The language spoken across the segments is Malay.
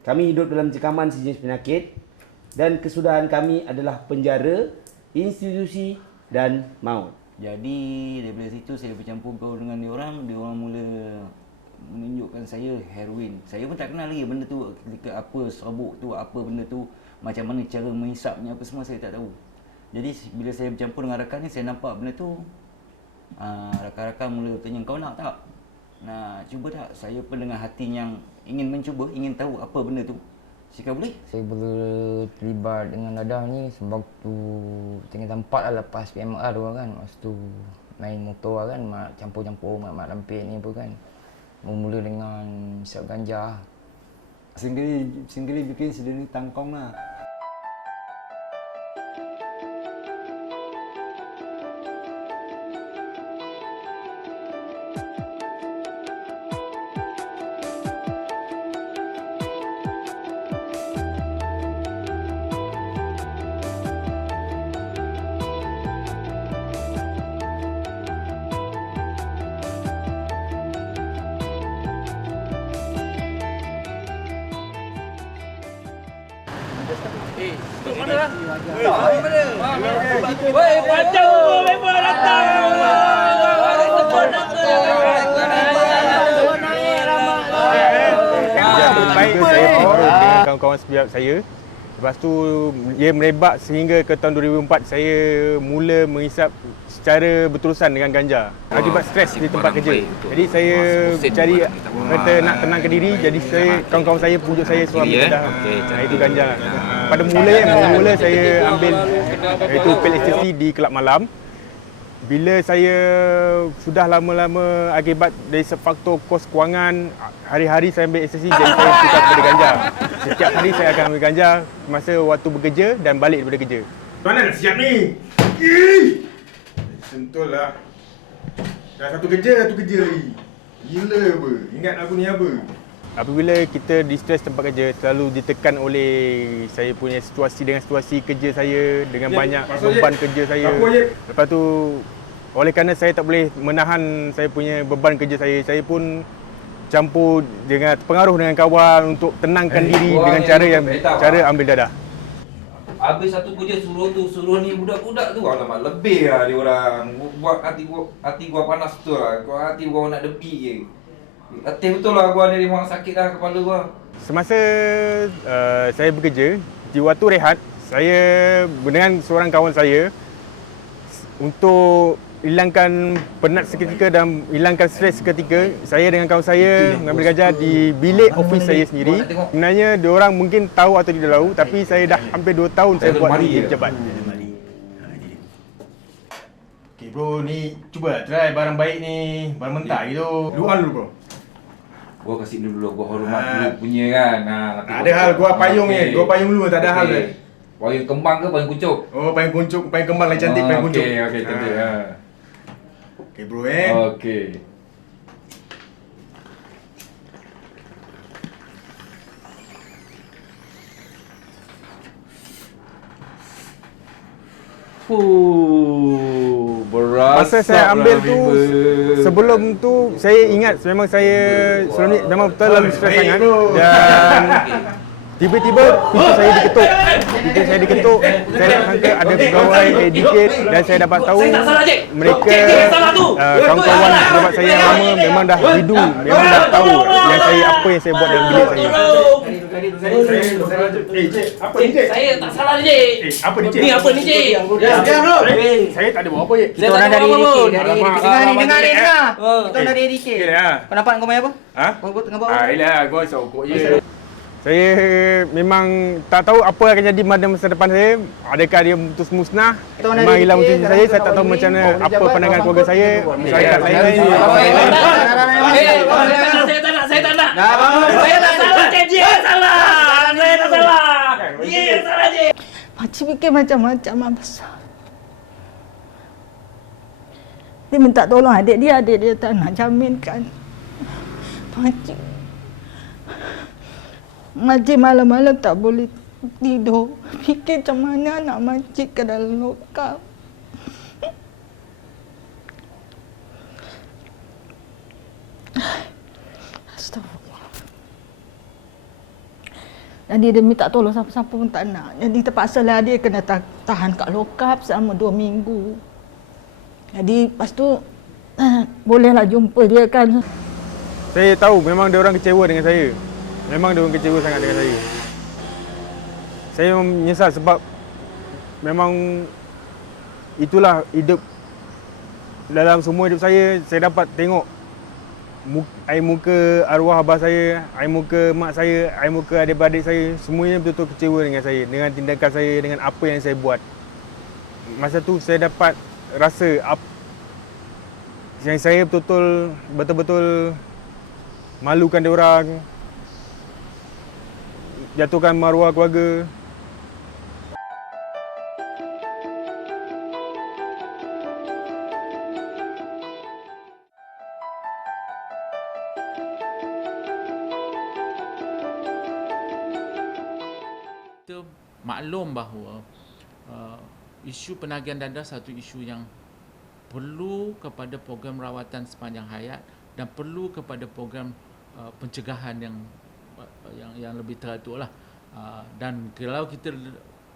Kami hidup dalam cekaman sejenis penyakit dan kesudahan kami adalah penjara, institusi dan maut. Jadi daripada situ saya bercampur gaul dengan dia orang mula menunjukkan saya heroin. Saya pun tak kenal lagi benda tu, ketika apa serabuk tu, apa benda tu, macam mana cara menghisapnya, apa semua saya tak tahu. Jadi bila saya bercampur dengan rakan ni, saya nampak benda tu. Rakan-rakan mula tanya, kau nak tak? Nak cuba tak? Saya pun dengan hati yang ingin mencuba, ingin tahu apa benda tu. Cakap boleh? Saya terlibat dengan dadah ni sebab tu tinggal tempat lah lepas PMR tu kan. Lepas tu main motor kan, mak campur-campur mak lampir ni apa kan. Mula dengan isap ganja. Sendiri bikin sendiri tangkong lah. Woi, panjang umur member datang. Baik, saya bergabung dengan kawan-kawan sebiak saya. Lepas tu dia merebak sehingga ke tahun 2004 saya mula menghisap secara berterusan dengan ganja akibat stres di tempat kerja. Jadi saya cari kata nak tenangkan diri, jadi kawan-kawan saya pujuk saya suruh ambil dah. Itu ganja. Pada mula saya ambil iaitu pil ekstasi di kelab malam. Bila saya sudah lama-lama akibat dari faktor kos kewangan, hari-hari saya ambil ekstasi, jadi saya tukar kepada ganja. Setiap hari saya akan ambil ganja masa waktu bekerja dan balik daripada kerja. Mana nak siap ni? Sentul lah. Dah satu kerja lagi. Gila apa? Ingat aku ni apa? Apabila kita di stres tempat kerja, selalu ditekan oleh saya punya situasi dengan situasi kerja saya, dengan banyak beban kerja saya. Lepas tu, oleh kerana saya tak boleh menahan saya punya beban kerja saya pun campur dengan pengaruh dengan kawan untuk tenangkan diri dengan cara ambil dadah. Habis satu kerja suruh ni budak-budak tu, alamak lebih lah dia orang. Buat hati gua panas betul lah. Hati gua nak depi je. Hati betul lah gua ni memang sakit lah kepala gua. Semasa saya bekerja, di waktu rehat, saya dengan seorang kawan saya untuk hilangkan penat seketika dan hilangkan stres seketika, saya dengan kawan saya mengambil ganja di bilik ofis saya sendiri. Sebenarnya diorang mungkin tahu atau tidak tahu, tapi saya dah hampir 2 tahun saya buat ni pejabat. Okay bro, ni cuba try barang baik ni, barang mentah gitu. Doa dulu bro. Gua kasih dulu, gua hormat dulu punya kan. Ada hal gua payung ni, gua payung dulu tak ada hal ni. Payung kembang ke payung kucuk? Oh, payung kucuk, payung kembang lagi cantik payung kucuk. Okey, cantik. Okey bro Okey. Beras. Masa saya ambil tu, sebelum tu saya ingat memang saya sebelum ni memang terlalu stres sangat dan tiba-tiba pintu saya diketuk. Saya tak sangka ada pegawai etiket dan saya dapat tahu mereka kawan-kawan pejabat saya yang lama memang dah hidu, memang dah tahu apa yang saya buat dalam bilik saya. Cik, apa ni cik? Saya tak salah ni cik. Apa ni cik? Ni apa ni cik? Diam bro. Saya tak ada buat apa cik. Kita orang dari ADK, dengar. Kita orang dari ADK. Yalah. Kau nampak kau main apa? Ha? Kau tengah bawa. Yalah, gua sokok je. Saya memang tak tahu apa akan jadi pada masa depan saya. Adakah dia putus musnah? Memang hilang motivasi saya. Saya tak tahu macam mana apa pandangan keluarga saya. Saya tak lain. Saya tak nak. Saya tak salah cik. Dia salah. Saya tak salah. Dia salah cik. Makcik fikir macam-macam besar. Dia minta tolong adik dia tak nak jaminkan. Makcik malam-malam tak boleh tidur. Fikir macam mana anak makcik ke dalam lokap. Astagfirullah. Jadi dia minta tolong siapa-siapa pun tak nak. Jadi terpaksalah dia kena tahan kat lokap selama 2 minggu. Jadi lepas tu bolehlah jumpa dia kan. Saya tahu memang dia orang kecewa dengan saya. Memang dia orang kecewa sangat dengan saya. Saya menyesal sebab memang itulah hidup. Dalam semua hidup saya dapat tengok air muka arwah abah saya, air muka mak saya, air muka adik-beradik saya, semuanya betul-betul kecewa dengan saya, dengan tindakan saya, dengan apa yang saya buat. Masa tu saya dapat rasa yang saya betul-betul malukan dia orang, jatuhkan maruah keluarga. Kita maklum bahawa isu penagihan danda satu isu yang perlu kepada program rawatan sepanjang hayat dan perlu kepada program pencegahan yang lebih teratur lah. Dan kalau kita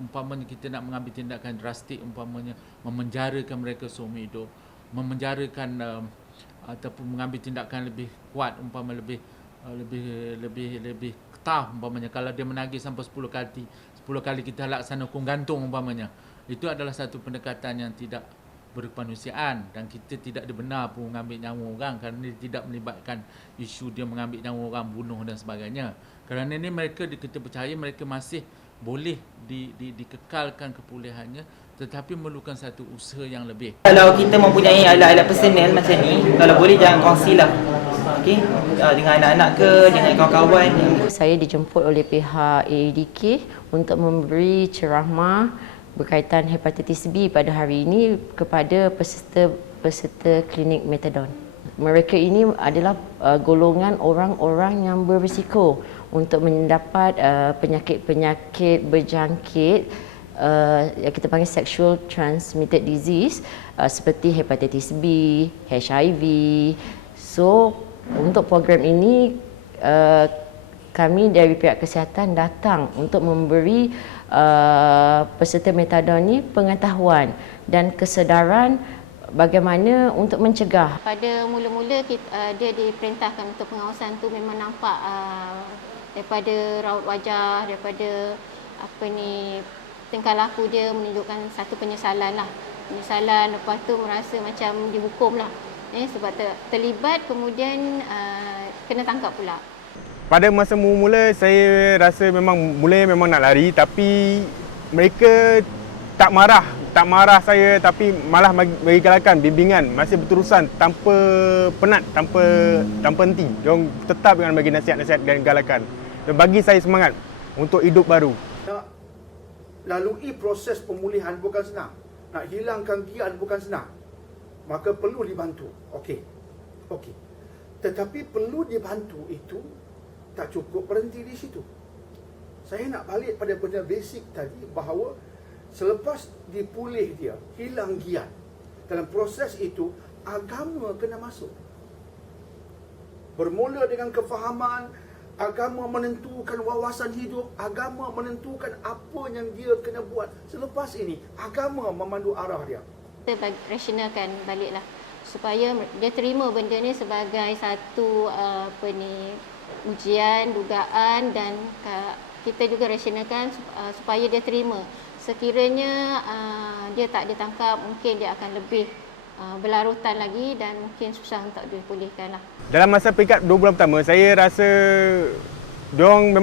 umpamanya kita nak mengambil tindakan drastik, umpamanya memenjarakan mereka seumur hidup, memenjarakan ataupun mengambil tindakan lebih kuat, umpamanya lebih ketah, umpamanya kalau dia menagih sampai 10 kali kita laksana hukum gantung umpamanya, itu adalah satu pendekatan yang tidak berkemanusiaan dan kita tidak dibenar pun mengambil nyawa orang kerana dia tidak melibatkan isu dia mengambil nyawa orang, bunuh dan sebagainya. Kerana ini mereka, kita percaya mereka masih boleh dikekalkan kepulihannya, tetapi memerlukan satu usaha yang lebih. Kalau kita mempunyai alat-alat personal macam ni, kalau boleh jangan kongsilah. Okey, dengan anak-anak ke, dengan kawan-kawan. Saya dijemput oleh pihak AADK untuk memberi ceramah berkaitan hepatitis B pada hari ini kepada peserta klinik metadon. Mereka ini adalah golongan orang-orang yang berisiko untuk mendapat penyakit-penyakit berjangkit yang kita panggil sexual transmitted disease seperti hepatitis B, HIV. So, untuk program ini kami dari pihak kesihatan datang untuk memberi peserta metadon ini pengetahuan dan kesedaran bagaimana untuk mencegah. Pada mula-mula dia diperintahkan untuk pengawasan tu memang nampak daripada raut wajah, daripada tingkah laku dia menunjukkan satu penyesalan lah. Penyesalan, lepas tu merasa macam dihukum lah. Sebab terlibat kemudian kena tangkap pula. Pada masa mula-mula saya rasa mulanya memang nak lari, tapi mereka tak marah saya, tapi malah bagi galakan, bimbingan masih berterusan tanpa penat, tanpa henti. Diorang tetap dengan bagi nasihat-nasihat dan galakan dan bagi saya semangat untuk hidup baru. Nak lalui proses pemulihan bukan senang. Nak hilangkan giat bukan senang. Maka perlu dibantu. Okey. Tetapi perlu dibantu itu tak cukup berhenti di situ. Saya nak balik pada benda basic tadi bahawa selepas dipulih dia, hilang giat. Dalam proses itu, agama kena masuk. Bermula dengan kefahaman, agama menentukan wawasan hidup, agama menentukan apa yang dia kena buat. Selepas ini, agama memandu arah dia. Kita rasionalkan baliklah supaya dia terima benda ni sebagai satu ujian, dugaan, dan kita juga rasionalkan supaya dia terima. Sekiranya dia tak ditangkap, mungkin dia akan lebih berlarutan lagi dan mungkin susah untuk dipulihkan lah. Dalam masa peringkat 2 bulan pertama, saya rasa diorang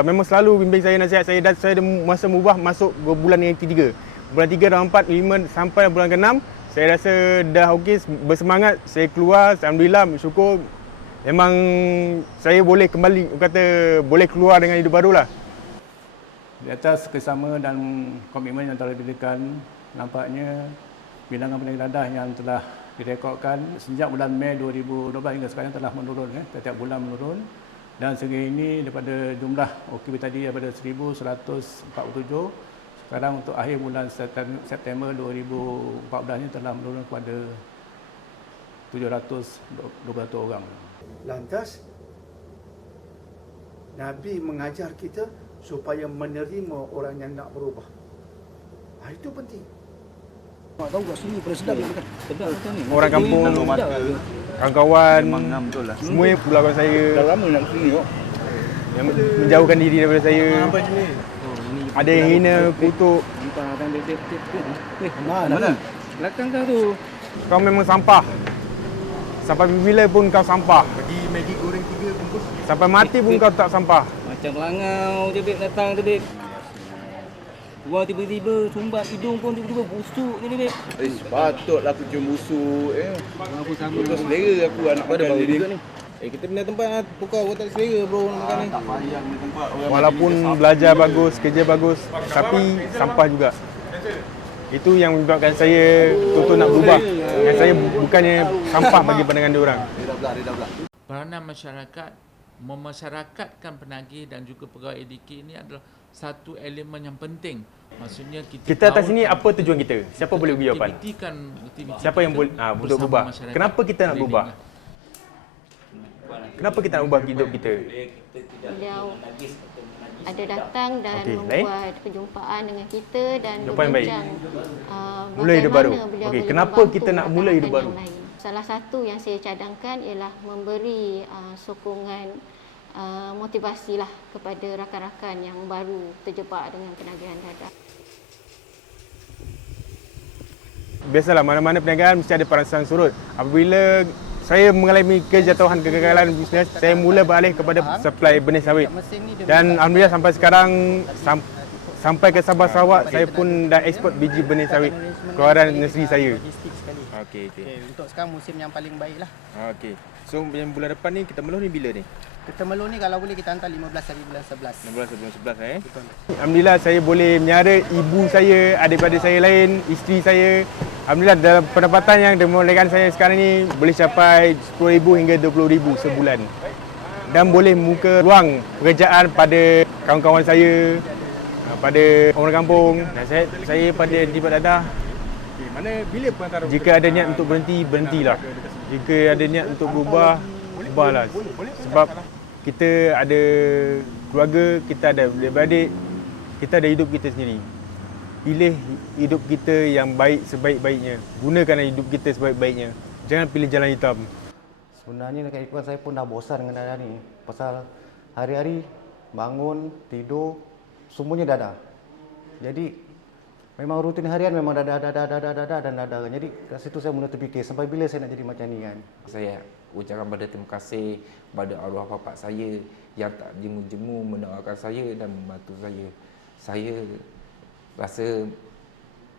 memang selalu bimbing saya, nasihat saya, dan saya masa mubah masuk bulan yang ketiga. Bulan 3 dan 4, 5 sampai bulan ke-6, saya rasa dah okey, bersemangat. Saya keluar, alhamdulillah, bersyukur. Memang saya boleh kembali, boleh keluar dengan hidup baru lah. Di atas kerjasama dan komitmen yang telah diberikan, nampaknya bilangan penyakit dadah yang telah direkodkan sejak bulan Mei 2012 hingga sekarang telah menurun, setiap bulan menurun. Dan sehingga ini daripada jumlah OKB tadi daripada 1,147, sekarang untuk akhir bulan September 2014 ini telah menurun kepada 720 orang. Lantas, Nabi mengajar kita supaya menerima orang yang nak berubah. Itu penting. Tahu kat sini pada sedap makan. Sedap macam ni. Orang kampung, kawan-kawan, semua pulau kawan saya. Dah lama nak ke sini kok. Yang menjauhkan diri daripada saya. Ada yang hina, kutuk. Mana? Belakang kau tu. Kau memang sampah. Sampai bila pun kau sampah. Bagi Maggi goreng 3 bungkus. Sampai mati pun kau tak sampah. Macam langau je Beb datang tu Beb. Keluar tiba-tiba sumbat hidung pun tiba-tiba busuk je ni Beb. Patutlah aku cium busuk Aku sama. Betul selera aku anak pada bau juga ni. Kita pindah tempat pukau aku tak selera bro nak makan ni. Tak payah pindah tempat. Walaupun belajar bagus, kerja bagus, tapi sampah juga. Itu yang menyebabkan saya betul-betul nak berubah. Yang saya bukannya sampah bagi pandangan dia orang. Peranan masyarakat memasyarakatkan penagih dan juga pegawai ADK ini adalah satu elemen yang penting. Maksudnya kita atas sini apa tujuan kita? Siapa boleh beri jawapan? Siapa yang boleh untuk berubah? Kenapa kita nak berubah? Kenapa kita nak ubah hidup kita? Beliau ada datang dan membuat perjumpaan dengan kita dan berbincang mula hidup baru. Okey, kenapa kita nak mula hidup baru? Salah satu yang saya cadangkan ialah memberi sokongan motivasilah kepada rakan-rakan yang baru terjebak dengan penagihan dadah. Biasalah mana-mana perniagaan mesti ada perangsang surut. Apabila saya mengalami kejatuhan kegagalan bisnes, saya mula beralih kepada supply benih sawit. Dan alhamdulillah sampai sekarang sampai ke Sabah Sarawak saya pun dah eksport biji benih sawit keluaran negeri saya. Okey. Untuk sekarang musim yang paling baik lah. Okey. So yang bulan depan ni kita meluh ni bila ni? Kita meluh ni kalau boleh kita hantar 15 hari bulan 11. 15 bulan 11 Betul. Alhamdulillah saya boleh menyara ibu saya, adik-adik saya lain, isteri saya. Alhamdulillah dalam pendapatan yang dimulakan saya sekarang ni boleh capai 10,000 hingga 20,000 sebulan. Dan boleh membuka ruang pekerjaan pada kawan-kawan saya, pada orang kampung. Dan saya pada Dibat Dadah, jika ada niat untuk berhenti, berhentilah. Jika ada niat untuk berubah, ubahlah. Sebab kita ada keluarga, kita ada adik-beradik, kita ada hidup kita sendiri. Pilih hidup kita yang baik sebaik-baiknya. Gunakan hidup kita sebaik-baiknya. Jangan pilih jalan hitam. Sebenarnya dekat iklan saya pun dah bosan dengan dadah ni. Pasal hari-hari bangun, tidur, semuanya dadah. Jadi memang rutin harian memang dadah. Jadi kat situ saya mula terfikir sampai bila saya nak jadi macam ni kan. Saya ucapkan pada terima kasih pada arwah bapa saya yang tak jemu-jemu mendoakan saya dan membantu saya. Saya rasa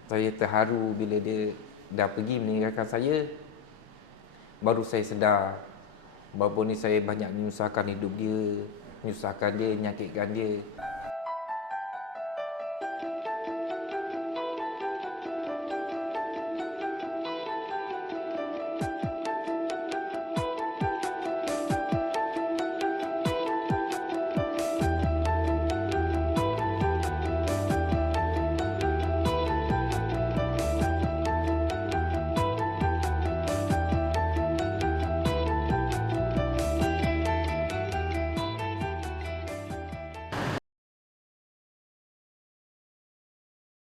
saya terharu bila dia dah pergi meninggalkan saya. Baru saya sedar bahawa ni saya banyak menyusahkan hidup dia, menyusahkan dia, menyakitkan dia.